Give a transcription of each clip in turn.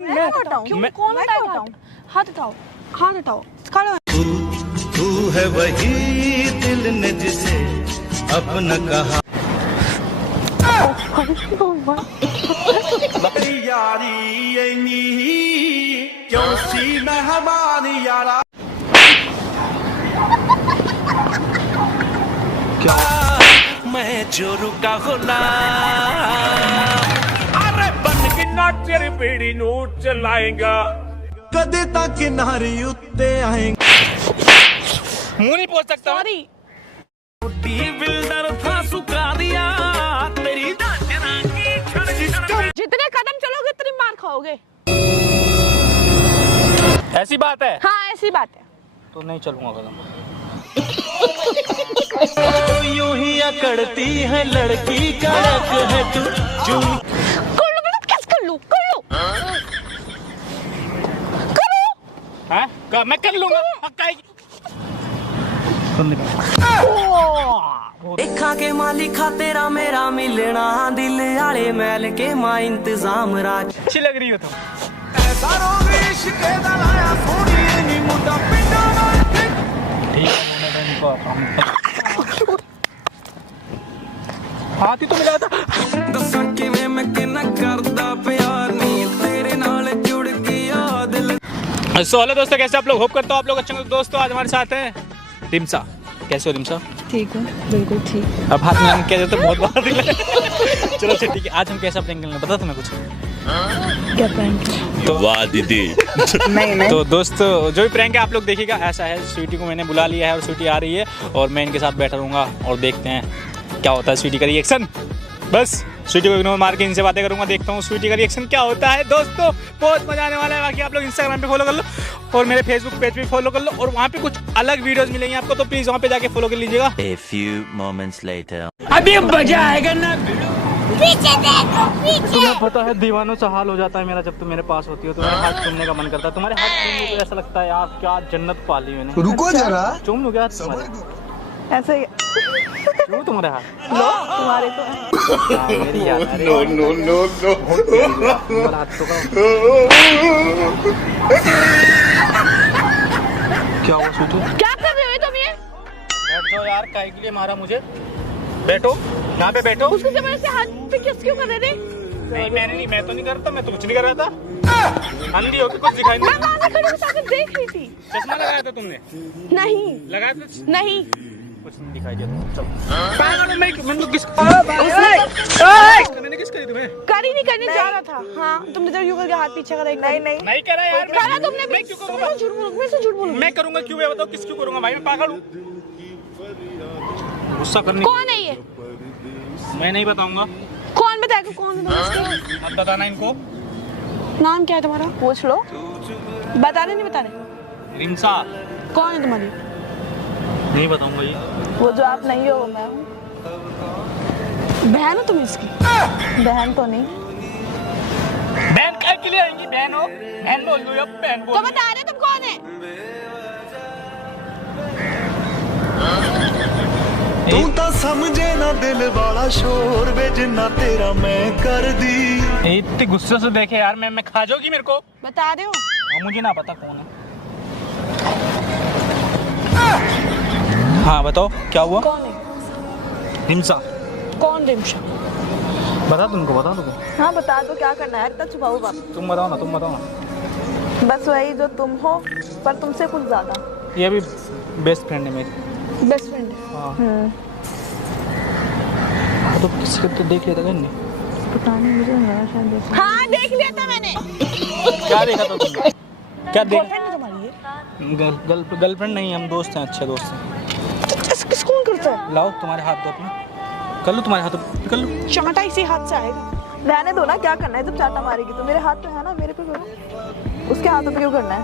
मैं हटाऊं? क्यों? कौन हटाएगा? हाथ उठाओ, हाथ उठाओ, खड़े हो। तू है वही दिल ने जिसे अपना कहा। यारी क्यों सी मेहमान यारा क्या मैं जो रुका हूं ना अरे बन के ना तेरी पीढ़ी नू चलाएगा कदे तक किनारे उत्ते आएंगे मुंह नहीं पहुंच सकता। सॉरी। बिल्डर था सुखा दिया तेरी जितने कदम चलोगे उतनी मार खाओगे। ऐसी बात है? हाँ ऐसी बात है। तो नहीं चलूंगा कदम। यूं ही अकड़ती है लड़की कड़क है तू जो कर लो मतलब कैसे कर लो करो हाँ मैं कर लूंगा। देखा के मालिका तेरा मेरा मिलना दिल आले मैल के मां इंतजाम राज अच्छी लग रही हो तुम। ऐसा रोवेश के दलाया सोनी नी मुंडा पिंडा ठीक है मैंने इनको हाथ ही तो मिला था। दसा किवें मैं किना करदा प्यार नी तेरे नाल जुड़ गया दिल। सो हेलो दोस्तों, कैसे आप लोग? होप करता हूँ आप लोग अच्छे होंगे। दोस्तों आज हमारे साथ हैं रिमसा। कैसे हो रिमसा? ठीक है बिल्कुल ठीक। अब हाथ में कह देते बहुत बात चलो अच्छा ठीक है। आज हम कैसा प्रैंक करना पता तुम्हें कुछ? क्या प्रैंक? तो वाह दीदी नहीं तो दोस्तों जो भी प्रैंक है आप लोग देखिएगा। ऐसा है स्वीटी को मैंने बुला लिया है और स्वीटी आ रही है और मैं इनके साथ बैठा रहूँगा और देखते हैं क्या होता है स्वीटी का रिएक्शन। बस स्वीटी को इग्नोर मार के इनसे बातें करूंगा, देखता हूँ स्वीटी का रिएक्शन क्या होता है। दोस्तों बहुत मजा आने वाला है। बाकी आप लोग इंस्टाग्राम पे फॉलो कर लो और मेरे फेसबुक पेज पे फॉलो कर लो और वहाँ पे कुछ अलग वीडियोस मिलेंगे आपको, तो प्लीज वहाँ पे जाके फॉलो कर लीजिएगा। A few moments later अभी मजा आएगा ना। पीछे देखो पीछे। तुम्हें पता है दीवानों से हाल हो जाता है मेरा जब तुम मेरे पास होती हो। तुम्हारे हाथ चूमने का मन करता है। तुम्हारे हाथ चूमने को ऐसा लगता है यार क्या जन्नत पाली मैंने। रुको जरा चूम लूँ क्या तुम्हारे? ऐसे क्यों तुम्हारे हाथ? लो तुम्हारे तो है। हाँ, मेरी यार। नो नो नो नो हाथ तो क्या हुआ स्वीटी? क्या कर रहे हो तुम ये? बैठ जाओ यार, काहे के लिए मारा मुझे? बैठो यहाँ पे बैठो। उसकी जबरदस्ती हाथ पे किस क्यों कर रहे थे? नहीं मैंने नहीं, मैं तो नहीं करता, मैं तो कुछ नहीं कर रहा था। अंधी होके कुछ दिखाई मैं नहीं। वहां से खड़ी होकर देख रही थी। चश्मा लगाया था तुमने? नहीं लगाया था? नहीं कुछ नहीं दिखाई दिया तुमको। चलो मैंने किस मैंने किस करी तुम्हें? करी नहीं करने जा रहा था। हाँ तुमने जब यूं करके हाथ पीछे करा। नहीं नहीं नहीं करा यार। करा तुमने। मैं क्यों करूंगा? झूठ बोलो, मैं से झूठ बोलूं। मैं करूंगा क्यों? मैं बताओ किस क्यों करूंगा भाई? मैं पागल हूँ? गुस्सा करने कौन है ये? मैं नहीं बताऊंगा। कौन बताएगा कौन है तुम्हारा? मत बताना इनको। नाम क्या है तुम्हारा? पूछ लो। बता रहे नहीं बता रहे? रिमसा। कौन है तुम्हारी? नहीं बताऊंगा ये। वो जो आप नहीं हो वो मैं हूँ। बहन हो तुम इसकी? बहन तो नहीं। बहन काय के लिए आएंगी? बहन हो? बहन बोल दो या बहन बोल तो दो। बता रहे तुम कौन है? तू तो समझे ना दिल वाला शोर वे जिन्ना तेरा मैं कर दी। इतने गुस्से से देखे यार, मैं खा जाओगी मेरे को? बता रहे हो? मुझे ना पता कौन है। हाँ बताओ क्या हुआ? कौन है? रिमसा। कौन रिमशा? बता तुमको, बता दो। हाँ बता दो क्या करना है। इतना छुपाओ बात। तुम बताओ ना, तुम बताओ ना। बस वही जो तुम हो पर तुमसे कुछ ज्यादा। ये भी बेस्ट फ्रेंड है मेरी। बेस्ट फ्रेंड है। हाँ तो किसी को तो देख लिया था नहीं? पता नहीं मुझे नया शायद देखा। हाँ देख लिया था मैंने। क्या देखा था तुमने? क्या देख? गर्लफ्रेंड है तुम्हारी ये? गर्लफ्रेंड नहीं, हम दोस्त हैं, अच्छे दोस्त हैं। किस कौन करता है? लाओ तुम्हारे हाथ दो अपना। कर लो तुम्हारे हाथ, कर लो। चाटा इसी हाथ से आएगा। रहने दो ना, क्या करना है? जब चाटा मारेगी तो मेरे हाथ पे है ना, मेरे पे करो। उसके हाथों पे क्यों करना है?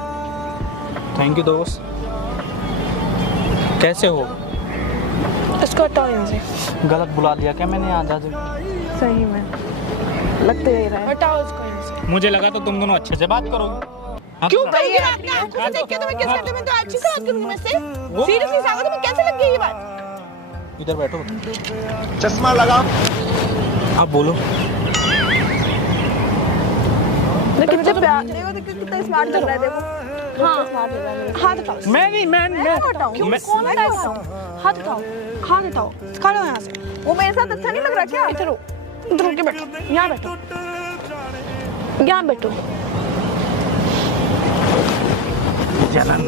थैंक यू दोस्त। कैसे हो? इसको हटाओ यहाँ से। गलत बुला दिया क्या मैंने? यहाँ जा सही में लगते ही रहा है। हटाओ इसको यहाँ से। मुझे लगा तो तुम दोनों अच्छे से बात करोगे। क्यों करोगी? मैं अपनी आंखों से देख के तुम्हें किस करते मैं तो अच्छी से बात करूंगी मैं से। सीरियसली सागर तुम्हें कैसे लग गई ये बात? इधर बैठो। चश्मा लगा। आप बोलो। कितने प्यार देखो कितना स्मार्ट लग रहा है देखो। हाँ स्मार्ट लग रहा है। हाथ हटाओ। मैं नहीं मैं क्यों कौन हटाएगा? हाथ हटाओ, हाथ हटाओ, खड़ो यहाँ से। वो मेरे साथ अच्छा नहीं लग रहा क्या? इधर हो, इधर होके बैठो, यहाँ बैठो, यहाँ बैठो। जलन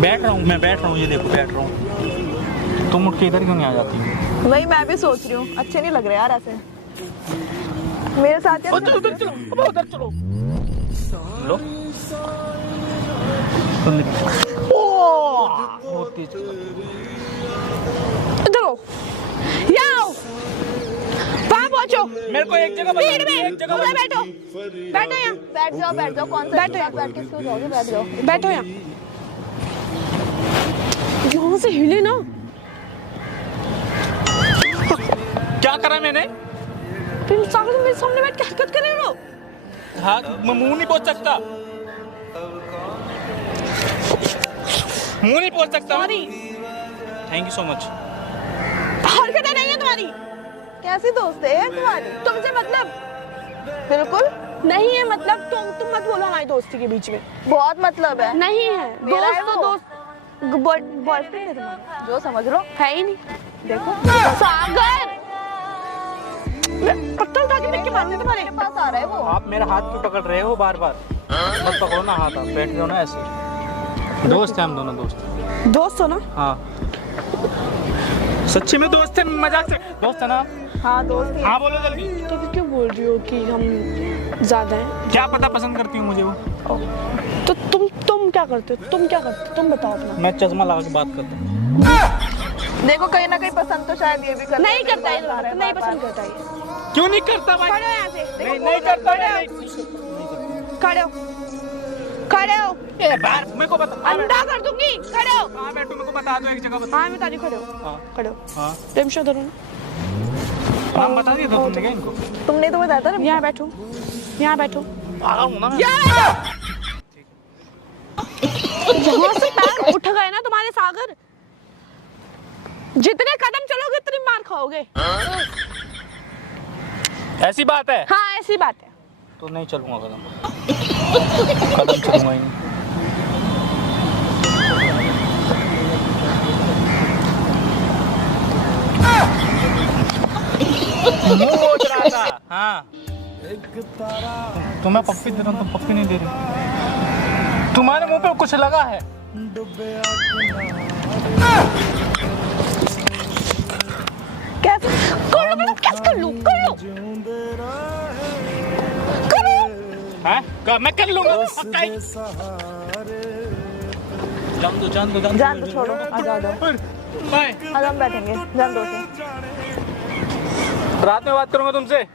बैठ रहा हूँ मैं, बैठ रहा हूँ, ये देखो बैठ रहा हूँ। तुम उठ के इधर क्यों नहीं आ जाती? वही मैं भी सोच रही हूँ, अच्छे नहीं लग रहे यार ऐसे मेरे साथ यार। उधर चलो, अब उधर चलो। लो बहुत तेज। इधर हो, यहाँ आओ, वहाँ पहुँचो। मेरे को एक जगह भीड़ में एक जगह उधर बैठो, बैठो यहाँ, बैठ जाओ कौन सा बैठो यहाँ। बैठ के क्यों जाओगे? बैठ जाओ। बैठो यहाँ, यहाँ से हिले ना। क्या करा मैंने? फिर सागर तुम मेरे सामने बैठ के हरकत कर रहे हो। हाँ मैं मुंह नहीं पहुंच सकता, मुंह नहीं पहुंच सकता। Sorry, thank you so much. हरकतें नहीं है तुम्हारी। कैसी दोस्त है तुम्हारी? तुमसे मतलब बिल्कुल नहीं है, मतलब तुम मत बोलो हमारी दोस्ती के बीच में। बहुत मतलब है। नहीं है, मेरा है दोस्त तो वो। दोस्त, बॉयफ्रेंड है तुम्हारा, जो समझ लो है ही नहीं। देखो सागर पत्थर उठा के देख मारने तुम्हारे मेरे पास आ रहा है वो। आप मेरा हाथ क्यों पकड़ रहे हो बार बार? मत पकड़ो ना हाथ, आप बैठ जाओ ना ऐसे। दोस्त हैं हम दोनों, दोस्त हो ना। हाँ सच्ची में दोस्त है, मजाक से दोस्त है ना? हाँ दोस्त ही है। हाँ बोलो जल्दी। तो फिर क्यों बोल रही हो कि हम ज्यादा हैं? क्या पता पसंद करती हूँ मुझे वो। तो तुम क्या करते हो? तुम क्या करते हो? तुम बताओ अपना। मैं चश्मा लगा के बात करता हूँ। देखो कहीं ना कहीं पसंद तो शायद ये भी करता नहीं करता है, नहीं पसंद करता है। क्यों नहीं करता भाई? खड़े हो यहाँ से, नहीं करता है। खड़े हो, खड़े हो, मेरे को बता। अंधा कर दूंगी। खड़े हो। हाँ बैठो, मेरे को बता दो एक जगह बता। हाँ मैं तारीफ। खड़े हो, हाँ खड़े हो। हाँ टेंशन धरो ना। नाम बता दिया था तुमने क्या इनको? तुमने तो बताया था ना। यहाँ बैठो, यहाँ बैठो, पागल हूँ ना मैं? यहाँ से पैर उठ गए ना तुम्हारे सागर, जितने कदम चलोगे उतनी मार खाओगे। ऐसी बात है? हाँ ऐसी बात है। तो नहीं चलूंगा कदम चलूंगा ही नहीं। मुंह पोंछ रहा था। हाँ तुम्हें पप्पी दे रहा हूँ, तुम पप्पी नहीं दे रही। तुम्हारे मुंह पे कुछ लगा है। कैसे कर लो, मतलब कैसे कर लो, कर लो, करो। हाँ मैं कर लूंगा। जान दो छोड़ो। आ जाओ बाय। आज हम बैठेंगे। जान दो उसे। रात में बात करूंगा तुमसे,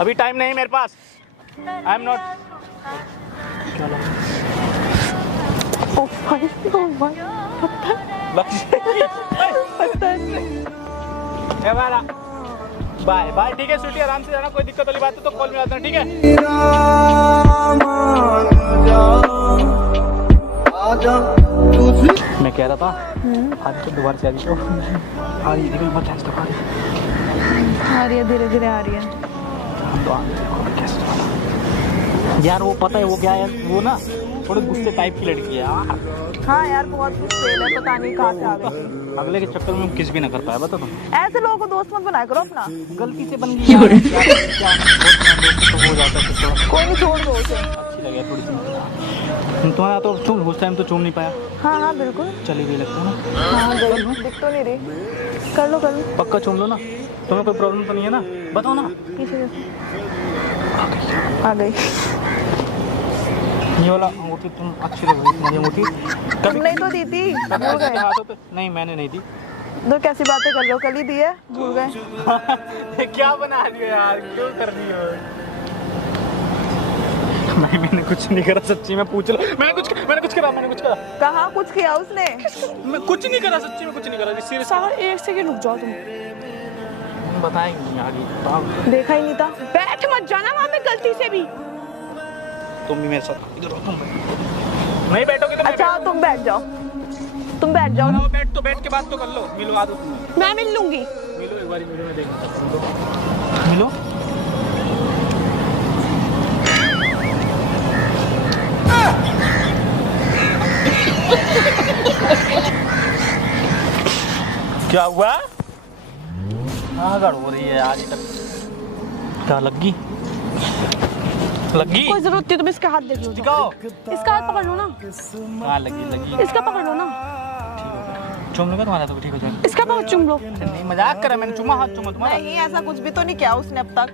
अभी टाइम नहीं है मेरे पास। I am not. Bye bye. ठीक है स्वीटी, आराम से जाना, कोई दिक्कत वाली बात है तो कॉल में आते हैं, ठीक है? मैं कह रहा था आज तो दोबारा से आ रही तो आ रही है, बहुत टेंशन आ रही है। आ रही है, धीरे धीरे आ रही है। हम तो यार वो पता है वो क्या है, वो ना थोड़े गुस्से टाइप की लड़की है यार। हाँ यार बहुत कुछ फेल है, पता नहीं कहाँ से आ गई। अगले के चक्कर में किस भी ना कर पाया, बता तुम। ऐसे लोगों को दोस्त मत बनाया करो अपना। गलती से बन गई यार, क्या हो जाता है तो कोई नहीं, छोड़ दो उसे। अच्छी लगे थोड़ी सी। तुम्हारा तो तुम उस टाइम तो चूम नहीं पाया। हाँ हाँ बिल्कुल। चली गई लगता है ना। हाँ गई, दिख तो नहीं रही। कर लो पक्का चूम लो ना, तुम्हें कोई प्रॉब्लम तो नहीं है ना? बताओ ना। पीछे आ गई। ये वाला अंगूठी तुम अच्छी लग रही, मुझे अंगूठी तुमने ही तो दी थी, भूल गए। हाथों पे नहीं, मैंने नहीं दी। दो कैसी बातें कर रहे हो, कल ही दी है, भूल गए। क्या बना रही हो यार, क्यों कर रही हो? नहीं मैंने कुछ नहीं करा, सच्ची में पूछ लो। मैंने कुछ करा। कहाँ कुछ किया उसने? मैं कुछ नहीं करा, सच्ची में कुछ नहीं करा। सीरियस सागर एक सेकंड रुक जाओ तुम। बताएंगे आगे। देखा ही नहीं था। बैठ मत जाना वहाँ पे गलती से भी। तुम भी मेरे साथ इधर आओ। तुम नहीं बैठोगे तो अच्छा तुम बैठ जाओ, तुम बैठ जाओ। बैठ तो बैठ के बात तो कर लो। मिलो आ दो, मैं मिल लूंगी। मिलो एक बार, मिलो, मैं देख मिलो। क्या हुआ? हाँ गड़ हो रही है आज तक। क्या लगी? लगी? कोई जरूरत नहीं, तुम इसका हाथ देख लो। दिखाओ। इसका हाथ पकड़ लो ना। हाँ लगी। इसका पकड़ लो ना। चुम लूंगा तुम्हारा तो ठीक हो जाएगा। इसका पकड़ चुम लो। नहीं मजाक करा मैंने, चुमा हाथ चुमा तुम्हारा। नहीं ऐसा कुछ भी तो नहीं किया उसने अब तक।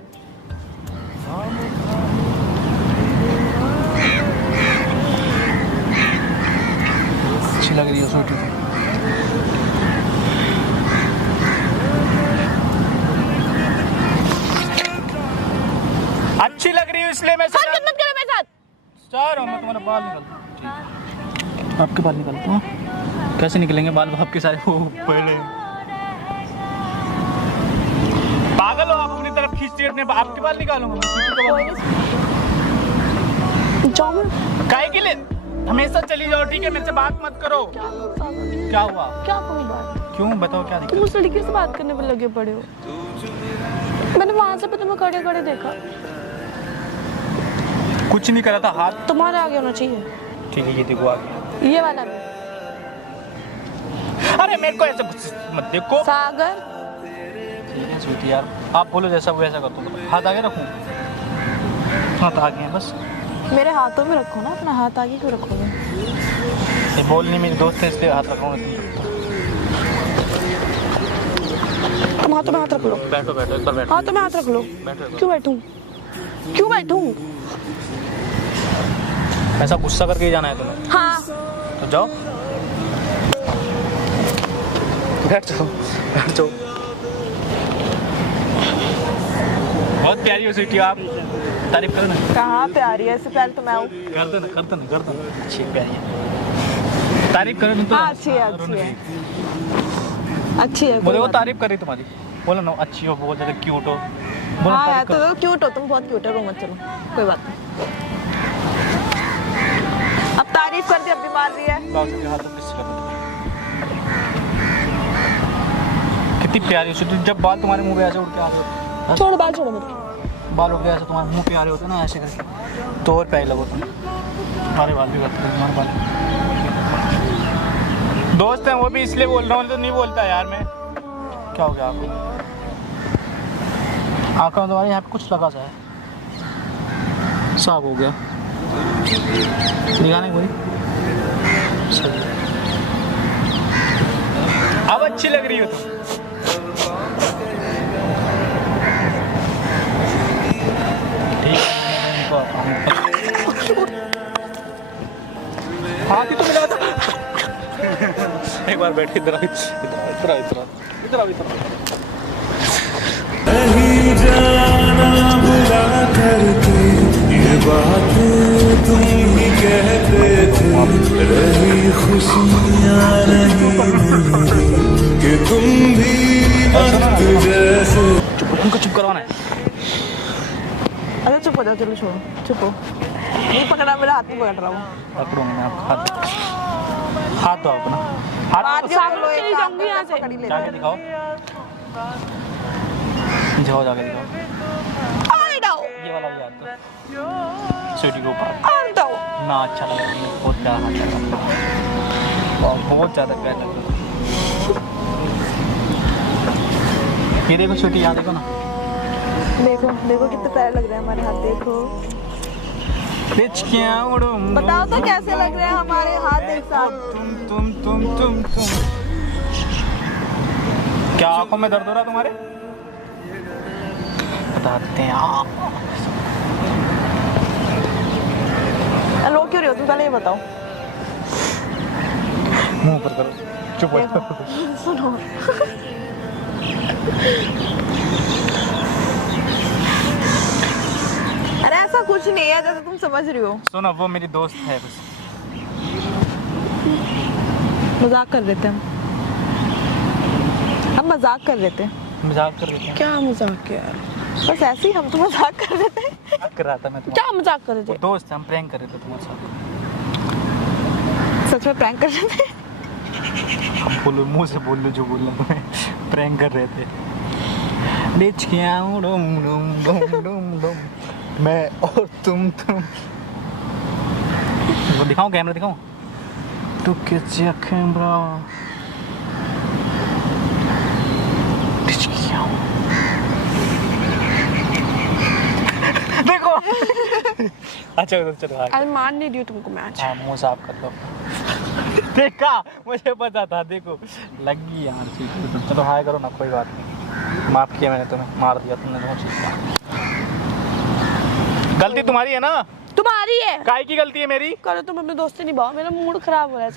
अच्छी लग रही है स्वीटी। अच्छी लग रही है इसलिए मैं हरकत मत करो मेरे साथ। चाह रहा हूँ मैं तुम्हारा बाल निकालता हूँ। ठीक। आपके बाल निकालता हूँ। कैसे निकलेंगे बाल आपके सारे? वो पहले पागल हो आप, अपनी तरफ खींचते अपने आपके बाल निकालूंगा। जाओ। काहे के लिए? हमेशा चली जाओ ठीक है, मेरे से बात मत करो। क्या हुआ? क्या करूँ बात? क्यों बताओ क्या दिक्कत? तुम उस लड़की से बात करने पर लगे पड़े हो। मैंने वहां से भी तुम्हें खड़े खड़े देखा। कुछ नहीं करा था, हाथ तुम्हारे आगे होना चाहिए। ठीक है ये देखो आ गया। ये वाला भी। अरे मेरे को ऐसे मत देखो। सागर ठीक है स्वीटी यार, आप बोलो जैसा वैसा कर दो। हाथ आगे रखूं? हाथ आगे हैं बस। मेरे हाथों में रखो ना, अपना हाथ आगे क्यों रखोगे? ये बोलनी मेरी दोस्त है इसलिए हाथ रखूंगा। तुम हाथों में हाथ रख लो। बैठो बैठो एक बार बैठो। हाथों में हाथ रख लो। बैठो। क्यों बैठूं? क्यों बैठूं? ऐसा गुस्सा करके ही जाना है तुम्हें? हाँ। तो जाओ बैठ जाओ बैठ जाओ। बहुत प्यारी हो स्वीटी आप, तारीफ करो ना। कहाँ प्यारी है? इससे प्यारी तो मैं हूँ। कर दो ना। अच्छी प्यारी है, तारीफ करो तुम तो। हाँ अच्छी है अच्छी है। बोले वो तारीफ कर रही तुम्हारी। बोलो ना अच्छी हो, बहुत ज्यादा क्यूट हो। बोलो हाँ तारीफ तो करो। क्यूट हो तुम, बहुत क्यूट है। रो मत, चलो कोई बात नहीं। अब तारीफ कर दी, अब भी मार रही है। हाथों किस चीज़ का? कितनी प्यारी हो स्वीटी। जब बाल तुम्हारे मुंह पे ऐसे उड़ के आ रहे हो, छोड़ो बाल, छोड़ो मेरे। बाल उड़ के ऐसे तुम्हारे मुंह पे आ रहे होते ना ऐसे करके, तो और प्यारी लगो तुम। तुम्हारे बाल भी करते हैं तुम्हारे बाल। दोस्त है वो भी इसलिए बोल रहा हूँ, तो नहीं बोलता यार मैं। क्या हो गया आपको? आँखों में तुम्हारे यहाँ पे कुछ लगा सा है, साफ हो गया। दिखाने कोई अब अच्छी लग रही हो तुम। हाथ ही तो मिला था। एक बार बैठ इधर नहीं जाना बुला करके ये बातें तुम ही कहते थे। रही खुशियाँ रही कि तुम भी वक्त जैसे। उनको चुप करवाना है। अरे चुप हो जाओ, चलो छोड़ो, चुप हो। नहीं पकड़ा, मेरा हाथ नहीं पकड़ रहा हूँ। पकड़ूंगा मैं आपका हाथ दो अपना हाथ। चलो चली जाऊंगी यहाँ से। जाके दिखाओ, जाओ जाके दिखाओ। ये वाला भी हाथ दो स्वीटी के ऊपर ना। अच्छा लगा, बहुत प्यारा हाथ लगा, बहुत ज़्यादा प्यारा लगा। ये देखो स्वीटी, यहाँ देखो ना। देखो देखो कितने प्यारे लग रहे हैं हमारे हाथ। देखो बताओ तो कैसे लग रहे हैं हमारे हाथ एक साथ। तुम क्या आंखों में दर्द हो रहा तुम्हारे? बताते हैं आप। रो क्यों रही हो तुम? पहले ये बताओ। मुंह पर करो, चुप हो जाओ। सुनो अरे ऐसा कुछ नहीं है जैसे तुम समझ रही हो। सुनो वो मेरी दोस्त है, बस मजाक कर देते हैं हम मजाक कर देते हैं। मजाक कर रही थी। क्या मजाक है यार? बस ऐसे ही हम तो मजाक कर देते हैं। मजाक कर रहा था मैं तुम्हारा। क्या मजाक कर रहे वो थे? दोस्त है, हम प्रैंक कर रहे थे तुम्हारे साथ। सच में प्रैंक कर रहे थे? अब बोलो, मुंह से बोल लो जो बोलना तुम्हें। प्रैंक कर रहे थे। मैं और तुम वो दिखाऊं, कैमरा दिखाऊं? तू कैमरा अच्छा चलो हाँ। अरे मार नहीं रही हूँ तुमको मैं आज। हाँ मुंह साफ कर लो। देखा मुझे पता था, देखो लग गई यार चीज। चलो हाय करो ना, कोई बात नहीं, माफ किया मैंने तुम्हें, मार दिया तुमने दोनों। गलती तुम्हारी है ना, तुम्हारी है, काय की गलती है मेरी? करो तुम अपने दोस्त से निभाओ, मेरा मूड खराब हो रहा है।